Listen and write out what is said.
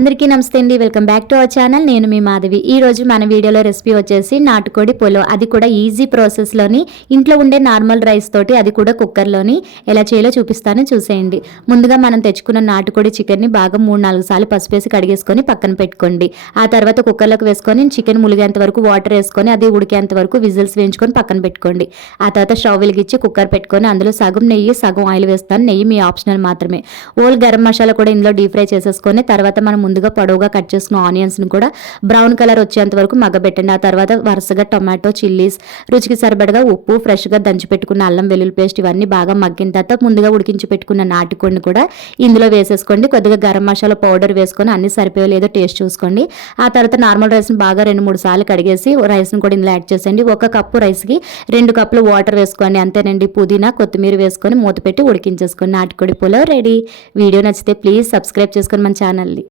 అందరికీ నమస్తే అండి. Welcome back to our channel. నేను మీ మాధవి. ఈ రోజు మన వీడియోలో రెసిపీ వచ్చేసి నాటుకోడి పులావ్. అది కూడా ఈజీ ప్రాసెస్లోని ఇంట్లో ఉండే నార్మల్ రైస్ తోటి, అది కూడా కుక్కర్లోని ఎలా చేయాలో చూపిస్తాను, చూసేయండి. ముందుగా మనం తెచ్చుకున్న నాటుకోడి చికెన్ని బాగా 3-4 సార్లు పసుపేసి కడిగేసుకొని పక్కన పెట్టుకోండి. ఆ తర్వాత కుక్కర్లోకి వేసుకొని చికెన్ ములిగేంత వరకు వాటర్ వేసుకొని అది ఉడికేంత వరకు విజిల్స్ వేయించుకొని పక్కన పెట్టుకోండి. ఆ తర్వాత స్టవ్ వెలిగించి కుక్కర్ పెట్టుకొని అందులో సగం నెయ్యి సగం ఆయిల్ వేస్తాను. నెయ్యి మీ ఆప్షనల్ మాత్రమే. ఓల్ గరం మసాలా కూడా ఇందులో డీప్ ఫ్రై చేసేసుకొని తర్వాత మనం ముందుగా పొడవుగా కట్ చేసుకున్న ఆనియన్స్ని కూడా బ్రౌన్ కలర్ వచ్చేంత వరకు మగ్గబెట్టండి. ఆ తర్వాత వరుసగా టొమాటో, చిల్లీస్, రుచికి సరిపడగా ఉప్పు, ఫ్రెష్గా దంచి పెట్టుకున్న అల్లం వెల్లుల్లి పేస్ట్ ఇవన్నీ బాగా మగ్గిన తర్వాత ముందుగా ఉడికించి పెట్టుకున్న నాటుకోడిని కూడా ఇందులో వేసేసుకోండి. కొద్దిగా గరం మసాలా పౌడర్ వేసుకొని అన్ని సరిపోయో లేదో టేస్ట్ చూసుకోండి. ఆ తర్వాత నార్మల్ రైస్ని బాగా 2-3 సార్లు కడిగేసి రైస్ని కూడా ఇందులో యాడ్ చేసేయండి. 1 కప్పు రైస్కి 2 కప్పులు వాటర్ వేసుకోండి. అంతేనండి. పుదీనా, కొత్తిమీర వేసుకొని మూత పెట్టి ఉడికించేసుకోండి. నాటుకోడి పులావ్ రెడీ. వీడియో నచ్చితే ప్లీజ్ సబ్స్క్రైబ్ చేసుకొని మన ఛానల్ని.